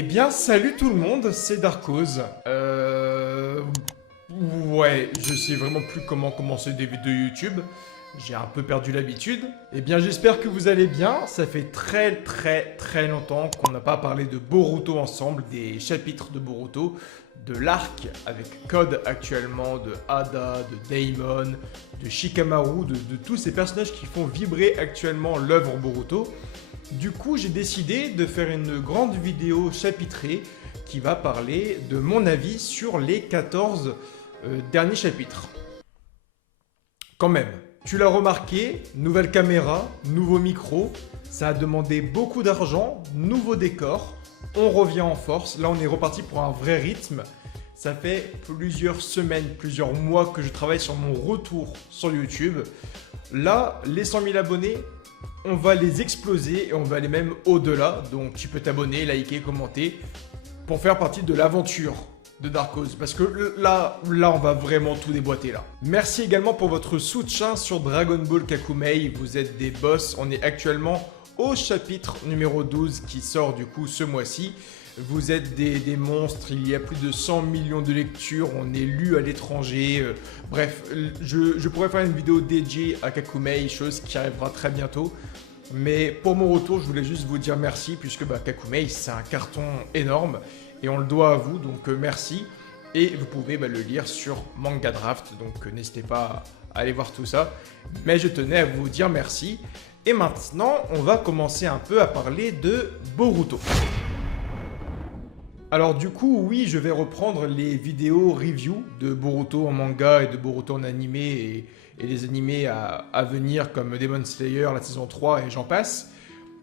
Eh bien, salut tout le monde, c'est Darkose. Ouais, je sais vraiment plus comment commencer des vidéos YouTube. J'ai un peu perdu l'habitude. Eh bien, j'espère que vous allez bien. Ça fait très longtemps qu'on n'a pas parlé de Boruto ensemble, des chapitres de Boruto, de l'arc avec Code actuellement, de Ada, de Daemon, de Shikamaru, de tous ces personnages qui font vibrer actuellement l'œuvre Boruto. Du coup, j'ai décidé de faire une grande vidéo chapitrée qui va parler de mon avis sur les 14 derniers chapitres. Quand même, tu l'as remarqué, nouvelle caméra, nouveau micro, ça a demandé beaucoup d'argent, nouveau décor, on revient en force, là on est reparti pour un vrai rythme. Ça fait plusieurs semaines, plusieurs mois que je travaille sur mon retour sur YouTube. Là, les 100 000 abonnés, on va les exploser et on va aller même au-delà. Donc tu peux t'abonner, liker, commenter pour faire partie de l'aventure de Darkose. Parce que là, on va vraiment tout déboîter là. Merci également pour votre soutien sur Dragon Ball Kakumei. Vous êtes des boss. On est actuellement au chapitre numéro 12 qui sort du coup ce mois-ci. Vous êtes des monstres, il y a plus de 100 millions de lectures, on est lu à l'étranger. Bref, je pourrais faire une vidéo dédiée à Kakumei, chose qui arrivera très bientôt. Mais pour mon retour, je voulais juste vous dire merci, puisque Kakumei, c'est un carton énorme, et on le doit à vous, donc merci. Et vous pouvez le lire sur Manga Draft, donc n'hésitez pas à aller voir tout ça. Mais je tenais à vous dire merci. Et maintenant, on va commencer un peu à parler de Boruto. Alors du coup, oui, je vais reprendre les vidéos review de Boruto en manga et de Boruto en animé et les animés à venir comme Demon Slayer, la saison 3 et j'en passe.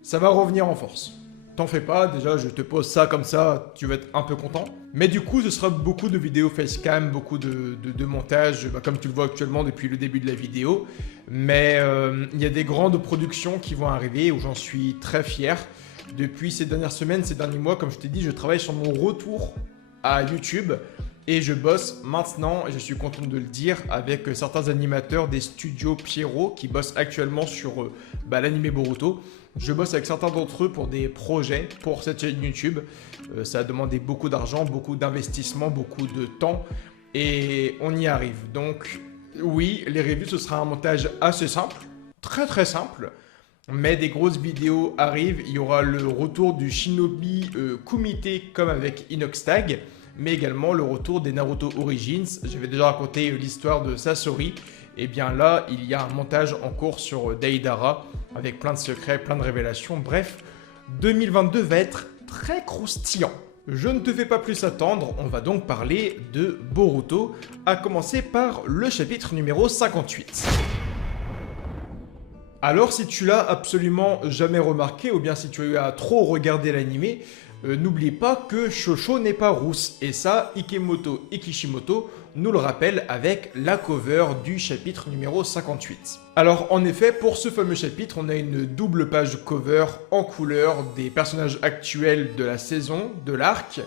Ça va revenir en force. T'en fais pas, déjà je te pose ça comme ça, tu vas être un peu content. Mais du coup, ce sera beaucoup de vidéos facecam, beaucoup de montage, comme tu le vois actuellement depuis le début de la vidéo. Mais il y a des grandes productions qui vont arriver où j'en suis très fier. Depuis ces dernières semaines, ces derniers mois, comme je t'ai dit, je travaille sur mon retour à YouTube et je bosse maintenant, et je suis content de le dire, avec certains animateurs des studios Pierrot qui bossent actuellement sur l'animé Boruto. Je bosse avec certains d'entre eux pour des projets pour cette chaîne YouTube. Ça a demandé beaucoup d'argent, beaucoup d'investissement, beaucoup de temps et on y arrive. Donc oui, les reviews, ce sera un montage assez simple, très simple. Mais des grosses vidéos arrivent, il y aura le retour du Shinobi Kumite comme avec Inoxtag, mais également le retour des Naruto Origins. J'avais déjà raconté l'histoire de Sasori, et bien là, il y a un montage en cours sur Deidara, avec plein de secrets, plein de révélations. Bref, 2022 va être très croustillant. Je ne te fais pas plus attendre, on va donc parler de Boruto, à commencer par le chapitre numéro 58. Alors si tu l'as absolument jamais remarqué, ou bien si tu as trop regardé l'animé, n'oublie pas que Shosho n'est pas rousse. Et ça, Ikemoto et Kishimoto nous le rappellent avec la cover du chapitre numéro 58. Alors en effet, pour ce fameux chapitre, on a une double page cover en couleur des personnages actuels de la saison, de l'arc,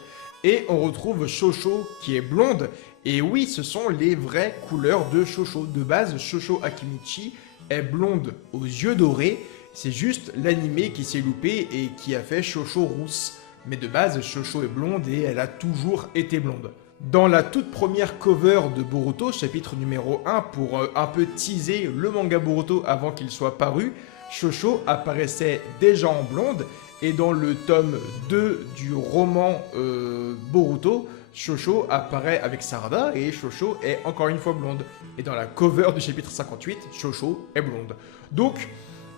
et on retrouve Shosho qui est blonde. Et oui, ce sont les vraies couleurs de Shosho. De base, Shosho Akimichi est blonde aux yeux dorés, c'est juste l'animé qui s'est loupé et qui a fait Shosho rousse. Mais de base, Shosho est blonde et elle a toujours été blonde. Dans la toute première cover de Boruto, chapitre numéro 1, pour un peu teaser le manga Boruto avant qu'il soit paru, Shosho apparaissait déjà en blonde, et dans le tome 2 du roman Boruto, Shosho apparaît avec Sarada et Shosho est encore une fois blonde. Et dans la cover du chapitre 58, Shosho est blonde. Donc,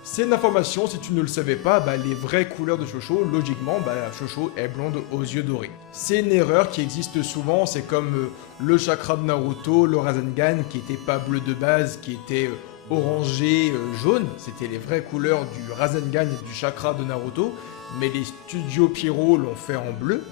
c'est une information, si tu ne le savais pas, les vraies couleurs de Shosho, logiquement, Shosho est blonde aux yeux dorés. C'est une erreur qui existe souvent, c'est comme le chakra de Naruto, le Rasengan, qui était pas bleu de base, qui était orangé, jaune. C'était les vraies couleurs du Rasengan et du chakra de Naruto, mais les studios Pierrot l'ont fait en bleu.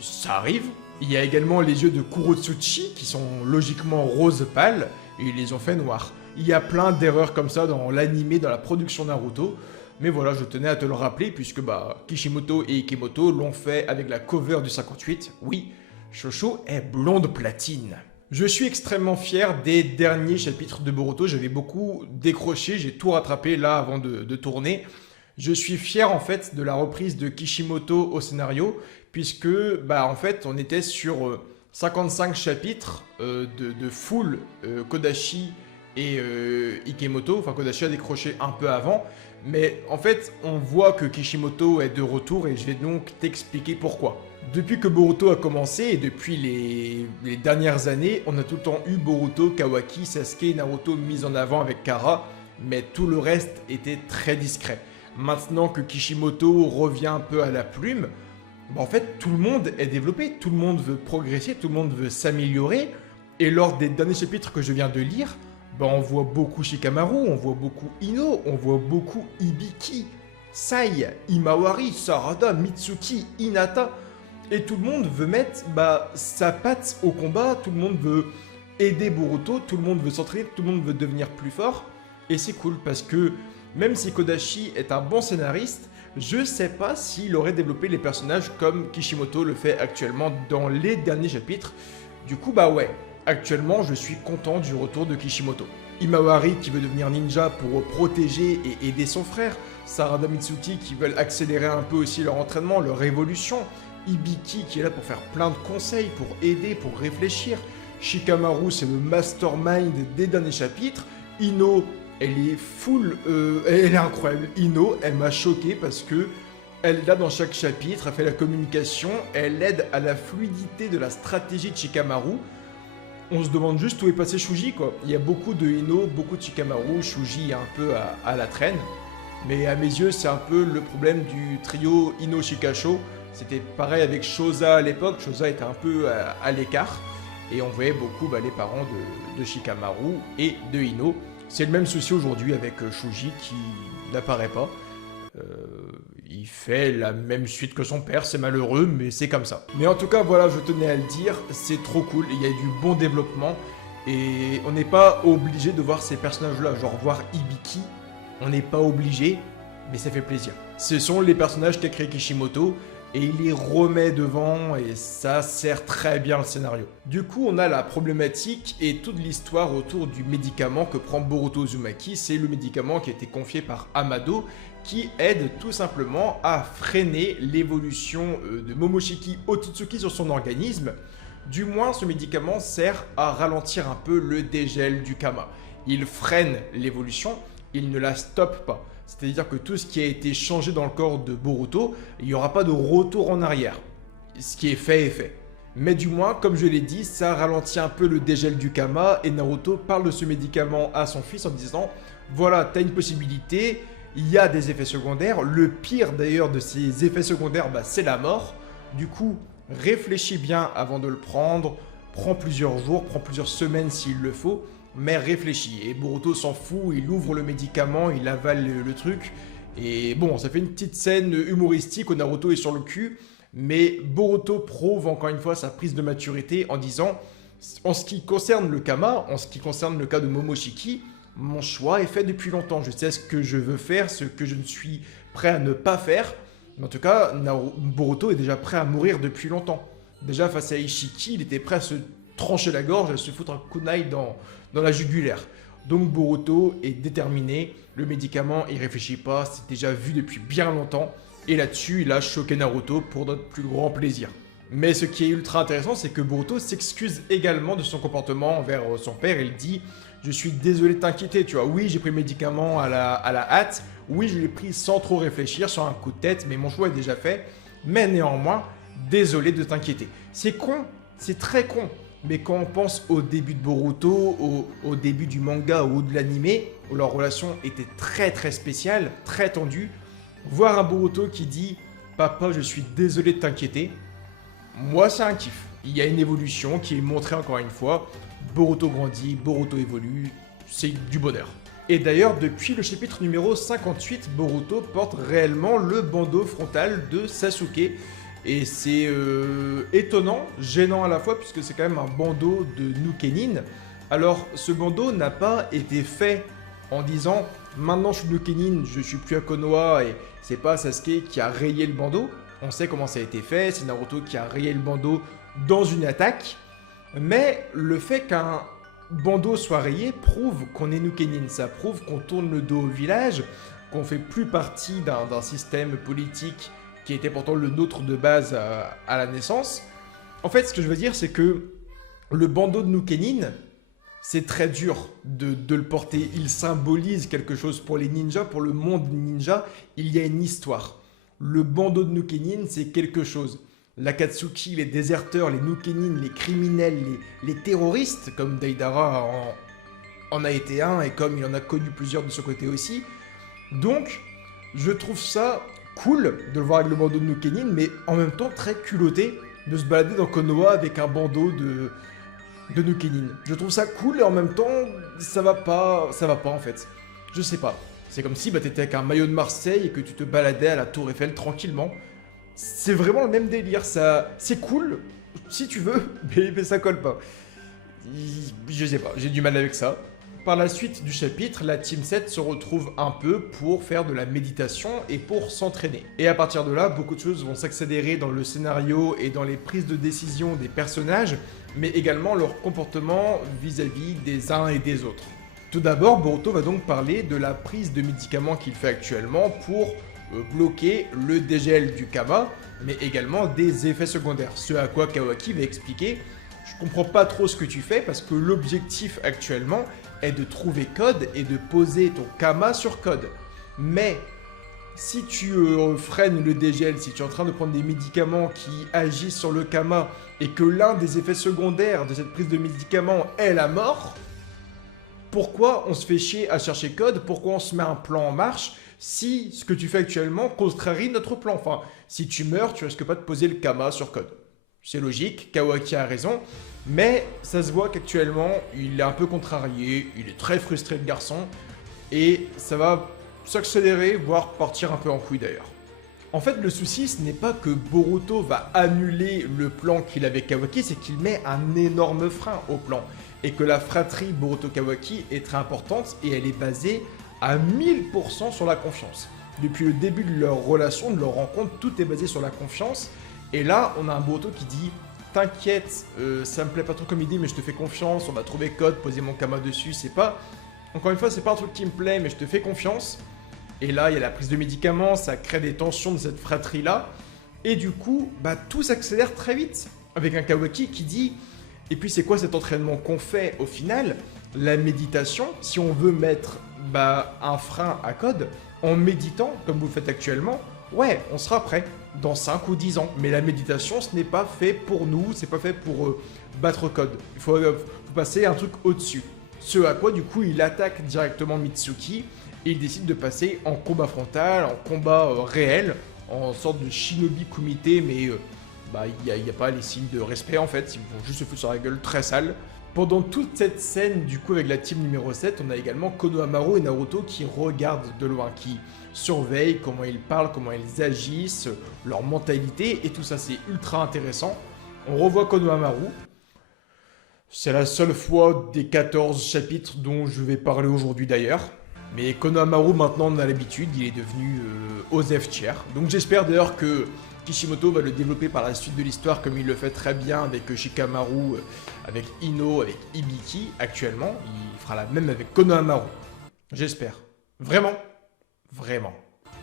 Ça arrive. Il y a également les yeux de Kurotsuchi qui sont logiquement rose pâle et ils les ont fait noirs. Il y a plein d'erreurs comme ça dans l'animé, dans la production Naruto. Mais voilà, je tenais à te le rappeler puisque Kishimoto et Ikemoto l'ont fait avec la cover du 58. Oui, Shosho est blonde platine. Je suis extrêmement fier des derniers chapitres de Boruto. J'avais beaucoup décroché, j'ai tout rattrapé là avant de tourner. Je suis fier en fait de la reprise de Kishimoto au scénario, puisque en fait on était sur 55 chapitres de full Kodashi et Ikemoto. Enfin, Kodashi a décroché un peu avant, mais en fait on voit que Kishimoto est de retour et je vais donc t'expliquer pourquoi. Depuis que Boruto a commencé et depuis les dernières années, on a tout le temps eu Boruto, Kawaki, Sasuke et Naruto mis en avant avec Kara, mais tout le reste était très discret. Maintenant que Kishimoto revient un peu à la plume, en fait tout le monde est développé, tout le monde veut progresser, tout le monde veut s'améliorer, et lors des derniers chapitres que je viens de lire, on voit beaucoup Shikamaru, on voit beaucoup Ino, on voit beaucoup Hibiki, Sai, Imawari, Sarada, Mitsuki, Hinata. Et tout le monde veut mettre sa patte au combat, tout le monde veut aider Boruto, tout le monde veut s'entraîner, tout le monde veut devenir plus fort. Et c'est cool parce que même si Kodashi est un bon scénariste, je sais pas s'il aurait développé les personnages comme Kishimoto le fait actuellement dans les derniers chapitres. Du coup, ouais, actuellement je suis content du retour de Kishimoto. Imawari qui veut devenir ninja pour protéger et aider son frère, Sarada, Mitsuki qui veulent accélérer un peu aussi leur entraînement, leur évolution, Hibiki qui est là pour faire plein de conseils, pour aider, pour réfléchir. Shikamaru, c'est le mastermind des derniers chapitres. Ino, elle est full, elle est incroyable. Ino, elle m'a choqué parce que elle est là dans chaque chapitre, elle fait la communication, elle aide à la fluidité de la stratégie de Shikamaru. On se demande juste où est passé Shuji, quoi. Il y a beaucoup de Ino, beaucoup de Shikamaru, Shuji est un peu à la traîne. Mais à mes yeux, c'est un peu le problème du trio Ino-Shikasho. C'était pareil avec Shoza à l'époque, Shoza était un peu à l'écart, et on voyait beaucoup les parents de Shikamaru et de Ino. C'est le même souci aujourd'hui avec Shuji qui n'apparaît pas. Il fait la même suite que son père, c'est malheureux, mais c'est comme ça. Mais en tout cas, voilà, je tenais à le dire, c'est trop cool, il y a du bon développement, et on n'est pas obligé de voir ces personnages-là, genre voir Hibiki, on n'est pas obligé, mais ça fait plaisir. Ce sont les personnages qu'a créé Kishimoto, et il les remet devant, et ça sert très bien le scénario. Du coup, on a la problématique et toute l'histoire autour du médicament que prend Boruto Uzumaki. C'est le médicament qui a été confié par Amado, qui aide tout simplement à freiner l'évolution de Momoshiki Otsutsuki sur son organisme. Du moins, ce médicament sert à ralentir un peu le dégel du Kama. Il freine l'évolution, il ne la stoppe pas. C'est-à-dire que tout ce qui a été changé dans le corps de Boruto, il n'y aura pas de retour en arrière. Ce qui est fait est fait. Mais du moins, comme je l'ai dit, ça ralentit un peu le dégel du Kama et Naruto parle de ce médicament à son fils en disant « Voilà, t'as une possibilité, il y a des effets secondaires. Le pire d'ailleurs de ces effets secondaires, c'est la mort. Du coup, réfléchis bien avant de le prendre, prends plusieurs jours, prends plusieurs semaines s'il le faut. » Mais réfléchis. Et Boruto s'en fout, il ouvre le médicament, il avale le truc. Et bon, ça fait une petite scène humoristique où Naruto est sur le cul. Mais Boruto prouve encore une fois sa prise de maturité en disant « En ce qui concerne le Kama, en ce qui concerne le cas de Momoshiki, mon choix est fait depuis longtemps. Je sais ce que je veux faire, ce que je ne suis prêt à ne pas faire. Mais en tout cas, Boruto est déjà prêt à mourir depuis longtemps. Déjà face à Ishiki, il était prêt à se trancher la gorge, à se foutre un kunai dans la jugulaire. Donc Boruto est déterminé, le médicament il réfléchit pas, c'est déjà vu depuis bien longtemps, et là-dessus il a choqué Naruto pour notre plus grand plaisir. Mais ce qui est ultra intéressant, c'est que Boruto s'excuse également de son comportement envers son père, il dit « Je suis désolé de t'inquiéter, tu vois, oui j'ai pris le médicament à la hâte, oui je l'ai pris sans trop réfléchir, sur un coup de tête, mais mon choix est déjà fait, mais néanmoins, désolé de t'inquiéter. » C'est con, c'est très con. Mais quand on pense au début de Boruto, au début du manga ou de l'animé, où leur relation était très très spéciale, très tendue, voir un Boruto qui dit « Papa, je suis désolé de t'inquiéter », moi c'est un kiff. Il y a une évolution qui est montrée encore une fois. Boruto grandit, Boruto évolue, c'est du bonheur. Et d'ailleurs, depuis le chapitre numéro 58, Boruto porte réellement le bandeau frontal de Sasuke. Et c'est étonnant, gênant à la fois, puisque c'est quand même un bandeau de Nukenin. Alors, ce bandeau n'a pas été fait en disant « Maintenant je suis Nukenin, je suis plus à Konoha » et c'est pas Sasuke qui a rayé le bandeau. On sait comment ça a été fait, c'est Naruto qui a rayé le bandeau dans une attaque. Mais le fait qu'un bandeau soit rayé prouve qu'on est Nukenin, ça prouve qu'on tourne le dos au village, qu'on fait plus partie d'un système politique qui était pourtant le nôtre de base à la naissance. En fait, ce que je veux dire, c'est que le bandeau de Nukenin, c'est très dur de le porter. Il symbolise quelque chose pour les ninjas, pour le monde ninja, il y a une histoire. Le bandeau de Nukenin, c'est quelque chose. L'Akatsuki, les déserteurs, les Nukenin, les criminels, les terroristes, comme Deidara en a été un et comme il en a connu plusieurs de ce côté aussi. Donc, je trouve ça cool de le voir avec le bandeau de Nukenin, mais en même temps très culotté de se balader dans Konoha avec un bandeau de Nukenin. Je trouve ça cool et en même temps, ça va pas en fait. Je sais pas. C'est comme si t'étais avec un maillot de Marseille et que tu te baladais à la Tour Eiffel tranquillement. C'est vraiment le même délire, ça. C'est cool, si tu veux, mais ça colle pas. Je sais pas, j'ai du mal avec ça. Par la suite du chapitre, la Team 7 se retrouve un peu pour faire de la méditation et pour s'entraîner. Et à partir de là, beaucoup de choses vont s'accélérer dans le scénario et dans les prises de décision des personnages, mais également leur comportement vis-à-vis des uns et des autres. Tout d'abord, Boruto va donc parler de la prise de médicaments qu'il fait actuellement pour bloquer le dégel du Kama, mais également des effets secondaires. Ce à quoi Kawaki va expliquer « Je comprends pas trop ce que tu fais parce que l'objectif actuellement est de trouver code et de poser ton Kama sur code. Mais si tu freines le dégel, si tu es en train de prendre des médicaments qui agissent sur le Kama et que l'un des effets secondaires de cette prise de médicaments est la mort, pourquoi on se fait chier à chercher code? Pourquoi on se met un plan en marche si ce que tu fais actuellement contrarie notre plan? Enfin, si tu meurs, tu risques pas de poser le Kama sur code. C'est logique, Kawaki a raison, mais ça se voit qu'actuellement, il est un peu contrarié, il est très frustré le garçon, et ça va s'accélérer, voire partir un peu en couille d'ailleurs. En fait, le souci, ce n'est pas que Boruto va annuler le plan qu'il avait avec Kawaki, c'est qu'il met un énorme frein au plan. Et que la fratrie Boruto-Kawaki est très importante et elle est basée à 1000% sur la confiance. Depuis le début de leur relation, de leur rencontre, tout est basé sur la confiance. Et là, on a un Boruto qui dit « T'inquiète, ça me plaît pas trop comme idée, mais je te fais confiance, on va trouver code, poser mon Kama dessus, c'est pas... Encore une fois, c'est pas un truc qui me plaît, mais je te fais confiance. » Et là, il y a la prise de médicaments, ça crée des tensions de cette fratrie-là. Et du coup, tout s'accélère très vite. Avec un Kawaki qui dit « Et puis c'est quoi cet entraînement qu'on fait au final? La méditation, si on veut mettre un frein à code, en méditant, comme vous le faites actuellement, ouais, on sera prêt dans 5 ou 10 ans. Mais la méditation, ce n'est pas fait pour nous, c'est pas fait pour battre code. Il faut passer un truc au-dessus. » Ce à quoi, du coup, il attaque directement Mitsuki et il décide de passer en combat frontal, en combat réel, en sorte de shinobi kumite, mais il n'y a pas les signes de respect en fait, ils vont juste se foutre sur la gueule très sale. Pendant toute cette scène, du coup, avec la team numéro 7, on a également Konohamaru et Naruto qui regardent de loin, qui surveillent comment ils parlent, comment ils agissent, leur mentalité, et tout ça, c'est ultra intéressant. On revoit Konohamaru. C'est la seule fois des 14 chapitres dont je vais parler aujourd'hui d'ailleurs. Mais Konohamaru, maintenant, on a l'habitude, il est devenu Osef Tier. Donc j'espère d'ailleurs que Kishimoto va le développer par la suite de l'histoire comme il le fait très bien avec Shikamaru, avec Ino, avec Hibiki actuellement. Il fera la même avec Konohamaru. J'espère. Vraiment. Vraiment.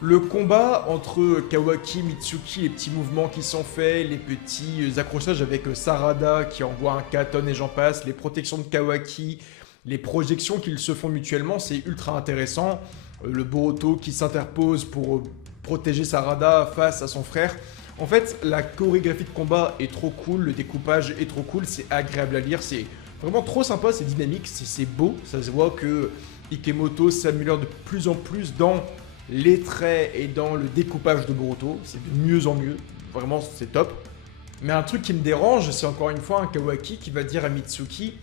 Le combat entre Kawaki, Mitsuki, les petits mouvements qui sont faits, les petits accrochages avec Sarada qui envoie un Katon et j'en passe, les protections de Kawaki, les projections qu'ils se font mutuellement, c'est ultra intéressant. Le Boruto qui s'interpose pour protéger Sarada face à son frère. En fait, la chorégraphie de combat est trop cool, le découpage est trop cool, c'est agréable à lire, c'est vraiment trop sympa, c'est dynamique, c'est beau. Ça se voit que Ikemoto s'améliore de plus en plus dans les traits et dans le découpage de Boruto. C'est de mieux en mieux, vraiment c'est top. Mais un truc qui me dérange, c'est encore une fois un Kawaki qui va dire à Mitsuki,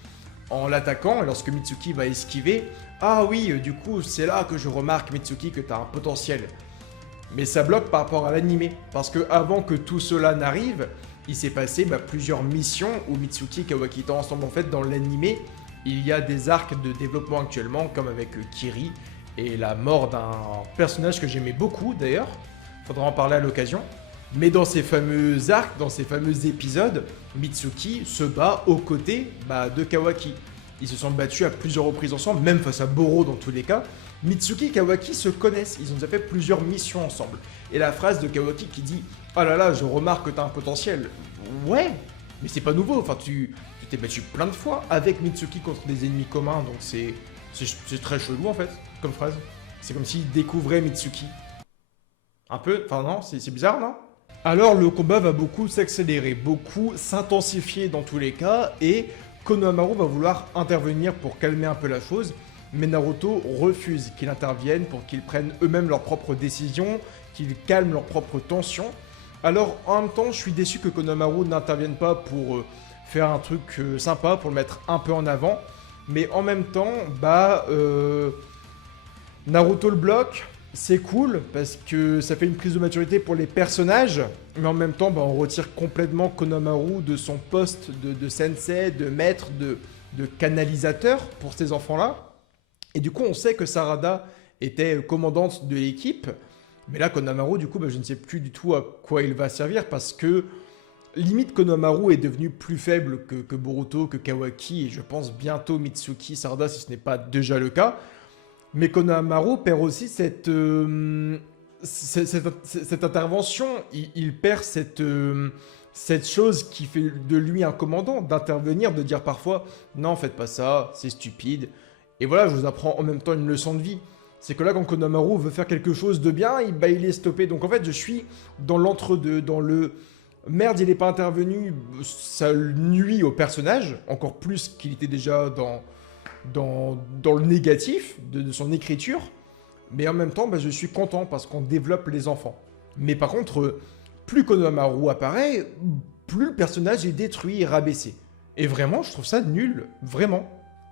en l'attaquant, et lorsque Mitsuki va esquiver, « Ah oui, du coup, c'est là que je remarque, Mitsuki, que t'as un potentiel. » Mais ça bloque par rapport à l'animé, parce que avant que tout cela n'arrive, il s'est passé plusieurs missions où Mitsuki et Kawaki étaient ensemble. En fait, dans l'animé, il y a des arcs de développement actuellement, comme avec Kiri, et la mort d'un personnage que j'aimais beaucoup d'ailleurs, faudra en parler à l'occasion. Mais dans ces fameux arcs, dans ces fameux épisodes, Mitsuki se bat aux côtés de Kawaki. Ils se sont battus à plusieurs reprises ensemble, même face à Boro dans tous les cas. Mitsuki et Kawaki se connaissent, ils ont déjà fait plusieurs missions ensemble. Et la phrase de Kawaki qui dit « Oh là là, je remarque que t'as un potentiel ». Ouais, mais c'est pas nouveau, enfin tu t'es battu plein de fois avec Mitsuki contre des ennemis communs, donc c'est très chelou en fait, comme phrase. C'est comme s'il découvrait Mitsuki. Un peu, enfin non, c'est bizarre, non? Alors le combat va beaucoup s'accélérer, beaucoup s'intensifier dans tous les cas, et Konohamaru va vouloir intervenir pour calmer un peu la chose, mais Naruto refuse qu'il intervienne pour qu'ils prennent eux-mêmes leurs propres décisions, qu'ils calment leurs propres tensions. Alors en même temps, je suis déçu que Konohamaru n'intervienne pas pour faire un truc sympa, pour le mettre un peu en avant, mais en même temps, Naruto le bloque. C'est cool parce que ça fait une prise de maturité pour les personnages, mais en même temps, on retire complètement Konohamaru de son poste de sensei, de maître, de canalisateur pour ces enfants-là. Et du coup, on sait que Sarada était commandante de l'équipe, mais là, Konohamaru, du coup, je ne sais plus du tout à quoi il va servir parce que limite Konohamaru est devenu plus faible que Boruto, que Kawaki, et je pense bientôt Mitsuki, Sarada, si ce n'est pas déjà le cas. Mais Konohamaru perd aussi cette intervention, il perd cette chose qui fait de lui un commandant, d'intervenir, de dire parfois « Non, faites pas ça, c'est stupide ». Et voilà, je vous apprends en même temps une leçon de vie. C'est que là, quand Konohamaru veut faire quelque chose de bien, il est stoppé. Donc en fait, je suis dans l'entre-deux, dans le « Merde, il n'est pas intervenu », ça nuit au personnage, encore plus qu'il était déjà dans le négatif de son écriture, mais en même temps, je suis content parce qu'on développe les enfants. Mais par contre, plus Konohamaru apparaît, plus le personnage est détruit et rabaissé. Et vraiment, je trouve ça nul, vraiment.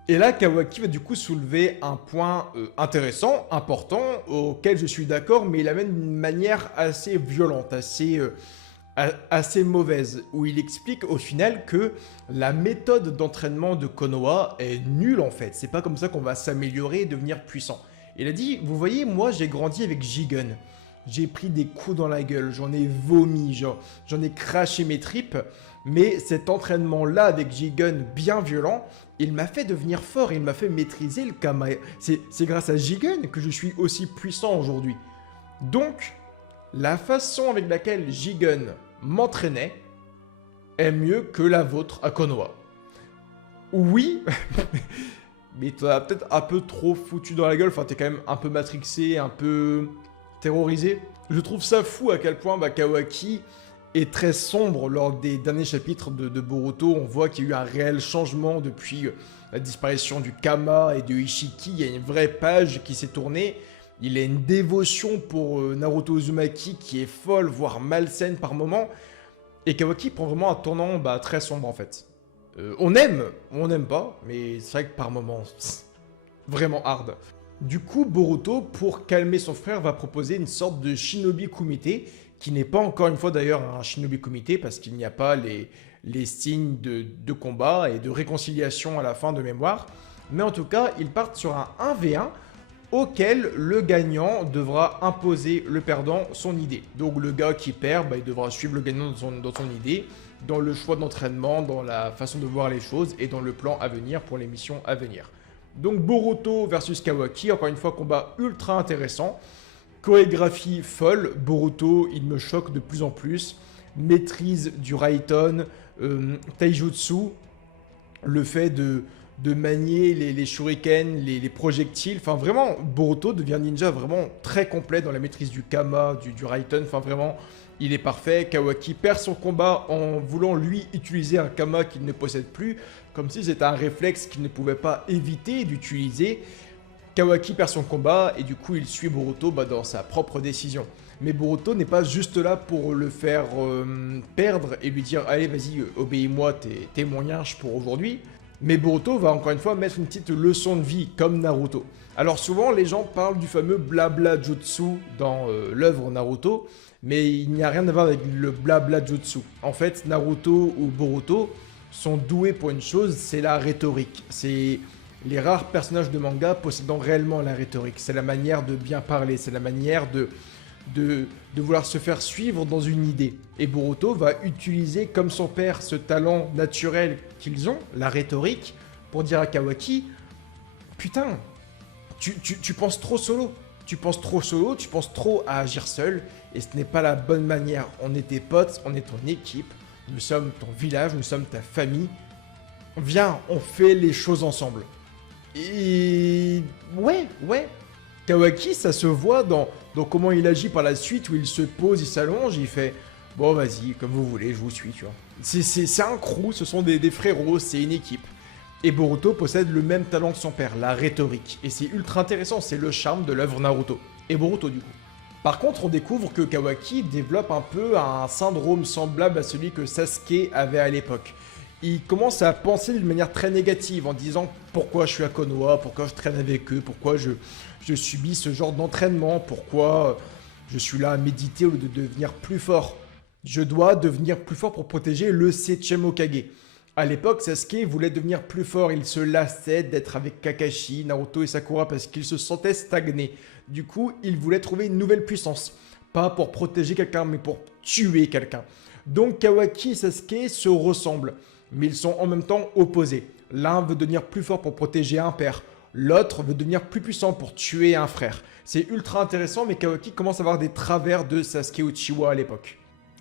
Et là, Kawaki va du coup soulever un point intéressant, important, auquel je suis d'accord, mais il amène d'une manière assez violente, assez mauvaise, où il explique au final que la méthode d'entraînement de Konoha est nulle en fait. C'est pas comme ça qu'on va s'améliorer et devenir puissant. Il a dit, vous voyez, moi j'ai grandi avec Jigen. J'ai pris des coups dans la gueule, j'en ai vomi, j'en ai craché mes tripes. Mais cet entraînement-là avec Jigen bien violent, il m'a fait devenir fort, il m'a fait maîtriser le Kama. C'est grâce à Jigen que je suis aussi puissant aujourd'hui. Donc, la façon avec laquelle Jigen m'entraînait est mieux que la vôtre à Konoha. Oui, mais t'as peut-être un peu trop foutu dans la gueule, enfin t'es quand même un peu matrixé, un peu terrorisé. Je trouve ça fou à quel point Kawaki est très sombre lors des derniers chapitres de Boruto. On voit qu'il y a eu un réel changement depuis la disparition du Kama et de Ishiki. Il y a une vraie page qui s'est tournée. Il a une dévotion pour Naruto Uzumaki qui est folle, voire malsaine par moments. Et Kawaki prend vraiment un tournant très sombre en fait. On aime ou on n'aime pas, mais c'est vrai que par moments, vraiment hard. Du coup, Boruto, pour calmer son frère, va proposer une sorte de Shinobi Kumite, qui n'est pas encore une fois d'ailleurs un Shinobi Kumite, parce qu'il n'y a pas les signes de combat et de réconciliation à la fin de mémoire. Mais en tout cas, ils partent sur un 1v1, auquel le gagnant devra imposer le perdant son idée. Donc le gars qui perd, il devra suivre le gagnant dans son idée, dans le choix d'entraînement, dans la façon de voir les choses et dans le plan à venir pour les missions à venir. Donc Boruto versus Kawaki, encore une fois combat ultra intéressant, chorégraphie folle, Boruto il me choque de plus en plus, maîtrise du Raiton, Taijutsu, le fait de manier les shurikens, les projectiles. Enfin, vraiment, Boruto devient ninja vraiment très complet dans la maîtrise du Kama, du Raiton. Enfin, vraiment, il est parfait. Kawaki perd son combat en voulant, lui, utiliser un Kama qu'il ne possède plus, comme si c'était un réflexe qu'il ne pouvait pas éviter d'utiliser. Kawaki perd son combat et du coup, il suit Boruto dans sa propre décision. Mais Boruto n'est pas juste là pour le faire perdre et lui dire « Allez, vas-y, obéis-moi, t'es mon yinche pour aujourd'hui ». Mais Boruto va encore une fois mettre une petite leçon de vie, comme Naruto. Alors souvent, les gens parlent du fameux blabla jutsu dans l'œuvre Naruto, mais il n'y a rien à voir avec le blabla jutsu. En fait, Naruto ou Boruto sont doués pour une chose, c'est la rhétorique. C'est les rares personnages de manga possédant réellement la rhétorique. C'est la manière de bien parler, c'est la manière de vouloir se faire suivre dans une idée. Et Boruto va utiliser, comme son père, ce talent naturel qu'ils ont, la rhétorique, pour dire à Kawaki « Putain, Tu penses trop solo. Tu penses trop solo, tu penses trop à agir seul, et ce n'est pas la bonne manière. On est tes potes, on est ton équipe, nous sommes ton village, nous sommes ta famille. Viens, on fait les choses ensemble. Et... ouais. Kawaki, ça se voit dans comment il agit par la suite, où il se pose, il s'allonge, il fait... Bon, vas-y, comme vous voulez, je vous suis, tu vois. C'est un crew, ce sont des frérots, c'est une équipe. Et Boruto possède le même talent que son père, la rhétorique. Et c'est ultra intéressant, c'est le charme de l'œuvre Naruto. Et Boruto, du coup. Par contre, on découvre que Kawaki développe un peu un syndrome semblable à celui que Sasuke avait à l'époque. Il commence à penser d'une manière très négative en disant pourquoi je suis à Konoha, pourquoi je traîne avec eux, pourquoi je subis ce genre d'entraînement, pourquoi je suis là à méditer au lieu de devenir plus fort. Je dois devenir plus fort pour protéger le 7ème Hokage. À l'époque, Sasuke voulait devenir plus fort, il se lassait d'être avec Kakashi, Naruto et Sakura parce qu'il se sentait stagné. Du coup, il voulait trouver une nouvelle puissance. Pas pour protéger quelqu'un, mais pour tuer quelqu'un. Donc Kawaki et Sasuke se ressemblent, mais ils sont en même temps opposés. L'un veut devenir plus fort pour protéger un père, l'autre veut devenir plus puissant pour tuer un frère. C'est ultra intéressant, mais Kawaki commence à avoir des travers de Sasuke Uchiwa à l'époque.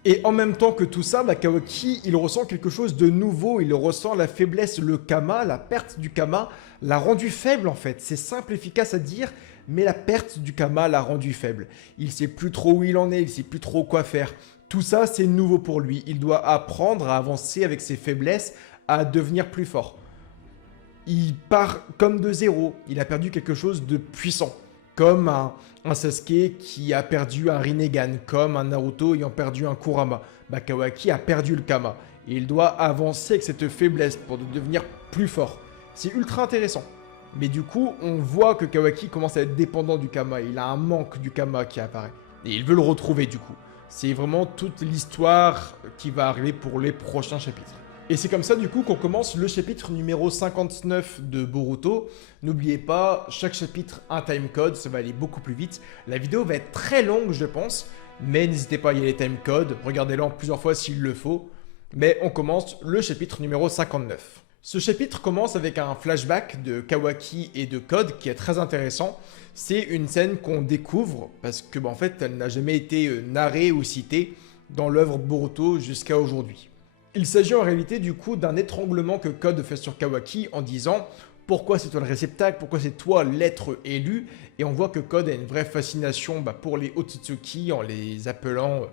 Et en même temps que tout ça, Kawaki, il ressent quelque chose de nouveau, il ressent la faiblesse, le Kama, la perte du Kama, l'a rendu faible en fait. C'est simple, efficace à dire, mais la perte du Kama l'a rendu faible. Il sait plus trop où il en est, il sait plus trop quoi faire. Tout ça, c'est nouveau pour lui. Il doit apprendre à avancer avec ses faiblesses, à devenir plus fort. Il part comme de zéro, il a perdu quelque chose de puissant. Comme un Sasuke qui a perdu un Rinnegan, comme un Naruto ayant perdu un Kurama. Kawaki a perdu le Kama. Et il doit avancer avec cette faiblesse pour devenir plus fort. C'est ultra intéressant. Mais du coup, on voit que Kawaki commence à être dépendant du Kama. Il a un manque du Kama qui apparaît. Et il veut le retrouver du coup. C'est vraiment toute l'histoire qui va arriver pour les prochains chapitres. Et c'est comme ça du coup qu'on commence le chapitre numéro 59 de Boruto. N'oubliez pas, chaque chapitre un timecode, ça va aller beaucoup plus vite. La vidéo va être très longue je pense, mais n'hésitez pas, il y a les timecodes, regardez-le en plusieurs fois s'il le faut. Mais on commence le chapitre numéro 59. Ce chapitre commence avec un flashback de Kawaki et de Code qui est très intéressant. C'est une scène qu'on découvre parce que en fait elle n'a jamais été narrée ou citée dans l'œuvre Boruto jusqu'à aujourd'hui. Il s'agit en réalité du coup d'un étranglement que Code fait sur Kawaki en disant « Pourquoi c'est toi le réceptacle? Pourquoi c'est toi l'être élu ?» Et on voit que Code a une vraie fascination pour les Otsutsuki en les appelant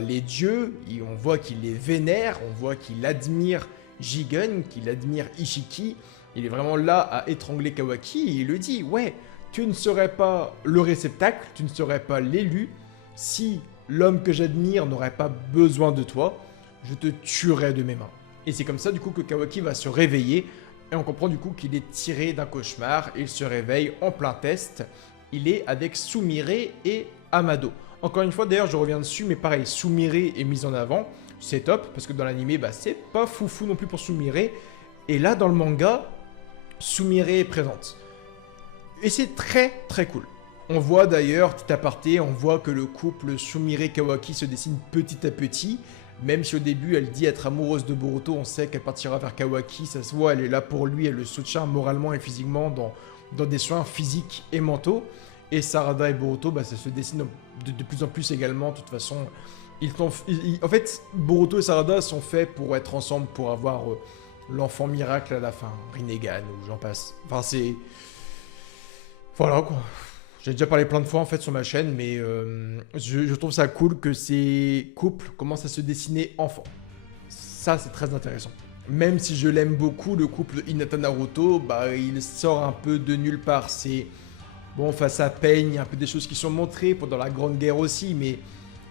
les dieux. Et on voit qu'il les vénère, on voit qu'il admire Jigen, qu'il admire Ishiki. Il est vraiment là à étrangler Kawaki et il le dit « Ouais, tu ne serais pas le réceptacle, tu ne serais pas l'élu si l'homme que j'admire n'aurait pas besoin de toi. » Je te tuerai de mes mains. Et c'est comme ça du coup que Kawaki va se réveiller et on comprend du coup qu'il est tiré d'un cauchemar. Il se réveille en plein test. Il est avec Sumire et Amado. Encore une fois d'ailleurs je reviens dessus mais pareil, Sumire est mise en avant. C'est top parce que dans l'animé c'est pas foufou non plus pour Sumire. Et là dans le manga, Sumire est présente. Et c'est très très cool. On voit d'ailleurs, petit aparté, on voit que le couple Sumire-Kawaki se dessine petit à petit. Même si au début elle dit être amoureuse de Boruto, on sait qu'elle partira vers Kawaki, ça se voit, elle est là pour lui, elle le soutient moralement et physiquement dans des soins physiques et mentaux. Et Sarada et Boruto, ça se dessine de plus en plus également, de toute façon. En fait, Boruto et Sarada sont faits pour être ensemble, pour avoir l'enfant miracle à la fin, Rinnegan ou j'en passe. Enfin c'est... Voilà quoi. J'ai déjà parlé plein de fois en fait sur ma chaîne, mais je trouve ça cool que ces couples commencent à se dessiner enfants. Ça, c'est très intéressant. Même si je l'aime beaucoup, le couple Hinata-Naruto, il sort un peu de nulle part. C'est... Bon, face à Pain, il y a un peu des choses qui sont montrées pendant la Grande Guerre aussi, mais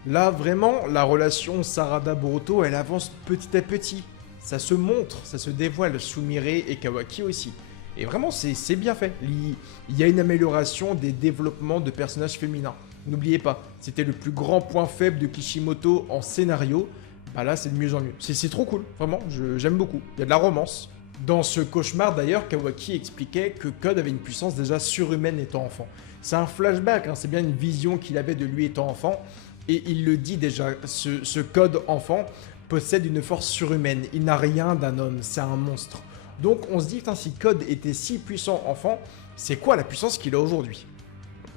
là, vraiment, la relation Sarada-Boruto, elle avance petit à petit. Ça se montre, ça se dévoile, Sumire et Kawaki aussi. Et vraiment, c'est bien fait. Il y a une amélioration des développements de personnages féminins. N'oubliez pas, c'était le plus grand point faible de Kishimoto en scénario. Là, c'est de mieux en mieux. C'est trop cool, vraiment, j'aime beaucoup. Il y a de la romance. Dans ce cauchemar, d'ailleurs, Kawaki expliquait que Code avait une puissance déjà surhumaine étant enfant. C'est un flashback, c'est bien une vision qu'il avait de lui étant enfant. Et il le dit déjà, ce Code enfant possède une force surhumaine. Il n'a rien d'un homme, c'est un monstre. Donc on se dit, si Code était si puissant enfant, c'est quoi la puissance qu'il a aujourd'hui?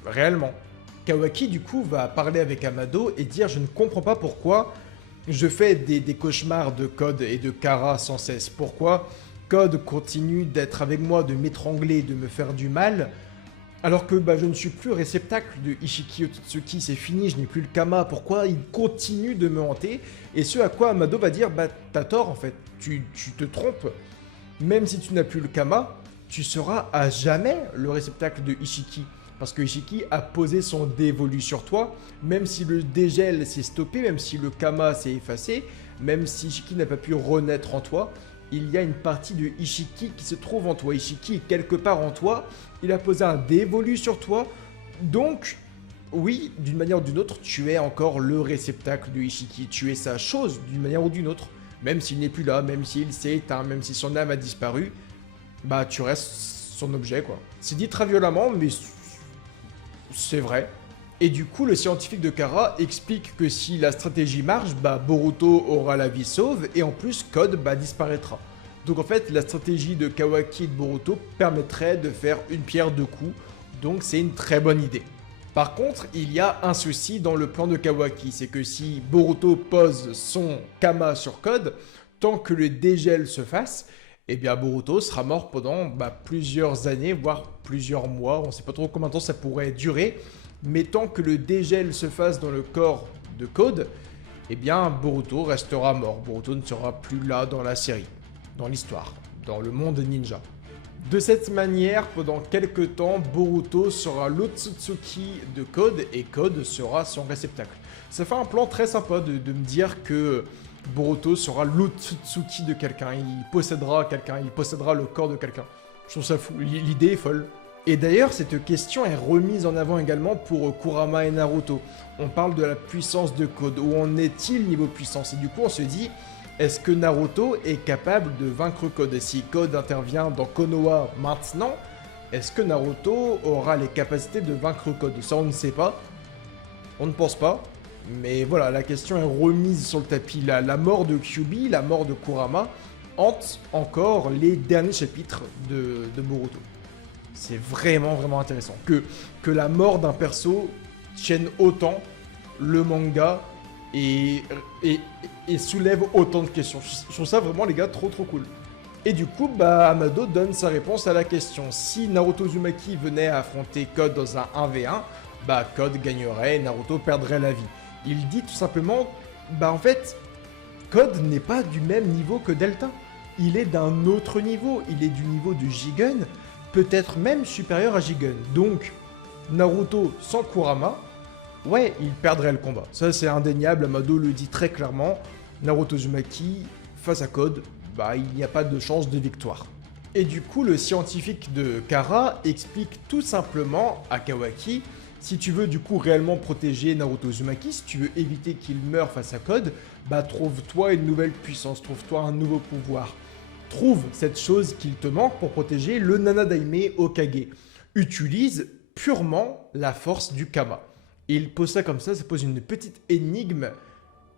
Réellement. Kawaki, du coup, va parler avec Amado et dire « Je ne comprends pas pourquoi je fais des cauchemars de Code et de Kara sans cesse. Pourquoi Code continue d'être avec moi, de m'étrangler, de me faire du mal, alors que je ne suis plus réceptacle de Ishiki Otsutsuki, c'est fini, je n'ai plus le Kama. Pourquoi il continue de me hanter ?» Et ce à quoi Amado va dire « T'as tort en fait, tu te trompes. Même si tu n'as plus le Kama, tu seras à jamais le réceptacle de Ishiki. » Parce que Ishiki a posé son dévolu sur toi, même si le dégel s'est stoppé, même si le Kama s'est effacé, même si Ishiki n'a pas pu renaître en toi, il y a une partie de Ishiki qui se trouve en toi. Ishiki est quelque part en toi, il a posé un dévolu sur toi, donc oui, d'une manière ou d'une autre, tu es encore le réceptacle de Ishiki, tu es sa chose d'une manière ou d'une autre, même s'il n'est plus là, même s'il s'est éteint, même si son âme a disparu, tu restes son objet quoi. C'est dit très violemment, mais c'est vrai. Et du coup, le scientifique de Kara explique que si la stratégie marche, Boruto aura la vie sauve et en plus Code disparaîtra. Donc en fait, la stratégie de Kawaki et de Boruto permettrait de faire une pierre deux coups, donc c'est une très bonne idée. Par contre, il y a un souci dans le plan de Kawaki, c'est que si Boruto pose son Kama sur Code, tant que le dégel se fasse, Boruto sera mort pendant plusieurs années, voire plusieurs mois. On ne sait pas trop combien de temps ça pourrait durer. Mais tant que le dégel se fasse dans le corps de Code, Boruto restera mort. Boruto ne sera plus là dans la série, dans l'histoire, dans le monde ninja. De cette manière, pendant quelques temps, Boruto sera l'Otsutsuki de Code et Code sera son réceptacle. Ça fait un plan très sympa de me dire que Boruto sera l'Otsutsuki de quelqu'un, il possédera quelqu'un, il possédera le corps de quelqu'un. Je trouve ça fou, l'idée est folle. Et d'ailleurs, cette question est remise en avant également pour Kurama et Naruto. On parle de la puissance de Code, où en est-il niveau puissance? Et du coup, on se dit, est-ce que Naruto est capable de vaincre Code? Et si Code intervient dans Konoha maintenant, est-ce que Naruto aura les capacités de vaincre Code? Ça, on ne sait pas, on ne pense pas. Mais voilà, la question est remise sur le tapis. La mort de Kyuubi, la mort de Kurama, hante encore les derniers chapitres de Boruto. C'est vraiment, vraiment intéressant. Que la mort d'un perso tienne autant le manga et soulève autant de questions. Je trouve ça vraiment, les gars, trop cool. Et du coup, Amado donne sa réponse à la question. Si Naruto Uzumaki venait à affronter Code dans un 1v1, Code gagnerait et Naruto perdrait la vie. Il dit tout simplement, en fait, Code n'est pas du même niveau que Delta. Il est d'un autre niveau, il est du niveau de Jigen, peut-être même supérieur à Jigen. Donc, Naruto sans Kurama, ouais, il perdrait le combat. Ça, c'est indéniable, Amado le dit très clairement. Naruto Uzumaki, face à Code, il n'y a pas de chance de victoire. Et du coup, le scientifique de Kara explique tout simplement à Kawaki, si tu veux du coup réellement protéger Naruto Uzumaki, si tu veux éviter qu'il meure face à Code, trouve-toi une nouvelle puissance, trouve-toi un nouveau pouvoir. Trouve cette chose qu'il te manque pour protéger le Nanadaime Hokage. Utilise purement la force du Kama. Et il pose ça comme ça pose une petite énigme.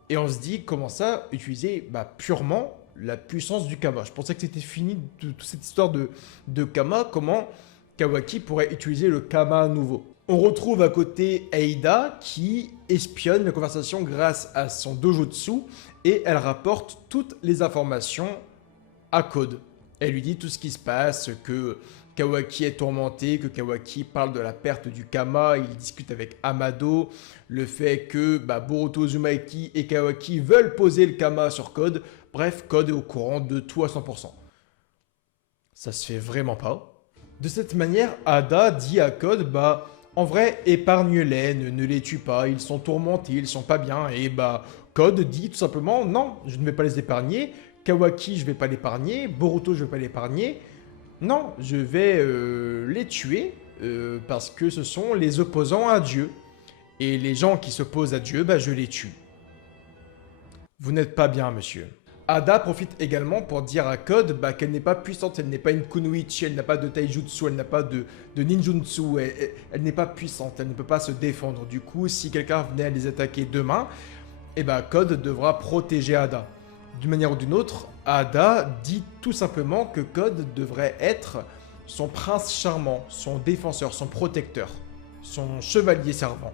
Et on se dit, comment ça, utiliser purement la puissance du Kama? Je pensais que c'était fini de toute cette histoire de Kama, comment Kawaki pourrait utiliser le Kama à nouveau. On retrouve à côté Eida qui espionne la conversation grâce à son dojutsu et elle rapporte toutes les informations à Code. Elle lui dit tout ce qui se passe, que Kawaki est tourmenté, que Kawaki parle de la perte du Kama, il discute avec Amado, le fait que Boruto Uzumaki et Kawaki veulent poser le Kama sur Code. Bref, Code est au courant de tout à 100%. Ça se fait vraiment pas. De cette manière, Ada dit à Code, en vrai, épargne-les, ne les tue pas, ils sont tourmentés, ils sont pas bien. Et Code dit tout simplement, non, je ne vais pas les épargner. Kawaki, je vais pas l'épargner. Boruto, je vais pas l'épargner. Non, je vais les tuer parce que ce sont les opposants à Dieu. Et les gens qui s'opposent à Dieu, je les tue. Vous n'êtes pas bien, monsieur. Ada profite également pour dire à Code qu'elle n'est pas puissante, elle n'est pas une kunoichi, elle n'a pas de taijutsu, elle n'a pas de ninjutsu, elle n'est pas puissante, elle ne peut pas se défendre. Du coup, si quelqu'un venait à les attaquer demain, Code devra protéger Ada. D'une manière ou d'une autre, Ada dit tout simplement que Code devrait être son prince charmant, son défenseur, son protecteur, son chevalier servant.